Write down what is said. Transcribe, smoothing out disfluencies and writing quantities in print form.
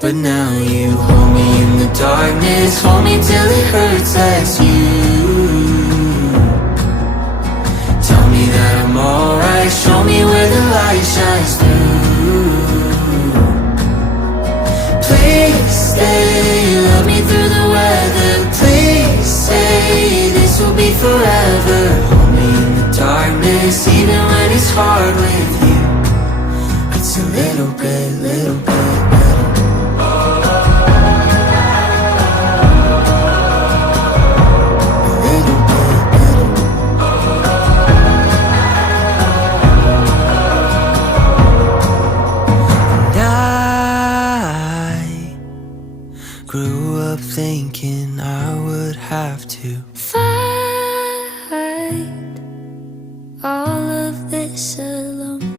But now you hold me in the darkness, hold me till it hurts less. You tell me that I'm alright, show me where the light shines through. Please stay, love me through the weather. Please say this will be forever. Hold me in the darkness, even when it's hard with you. It's a little bit better. Grew up thinking